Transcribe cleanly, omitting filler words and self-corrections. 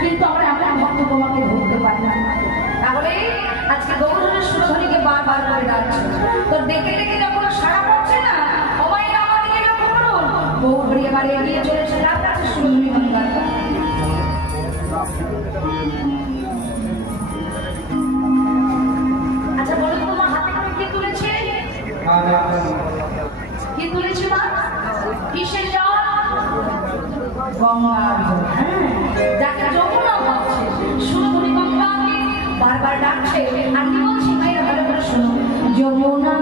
কিন্তু আমরা এমন ভক্ত তোমাকে ধরতে পারি না। তাহলে আজকে গৌরবের সুরধনীকে বারবার করে ডাকছে, তোর ডেকে ডেকে যখন সারা পাচ্ছে না, অমায় আমাদেরকে লক্ষ্য করুন, গৌরী এবার এগিয়ে চলেছে তার কাছে সুরধনী গঙ্গা। আচ্ছা বলো, তোমার হাতে করে কি তুলেছে? কি তুলেছে মা? কিসের জল? গঙ্গার জল। হ্যাঁ, যাকে যমুনা ভাবছে, সুরধনী গঙ্গাকে বারবার ডাকছে। আর কি বলছে? ভাইরা ভালো করে শোনো, যমুনা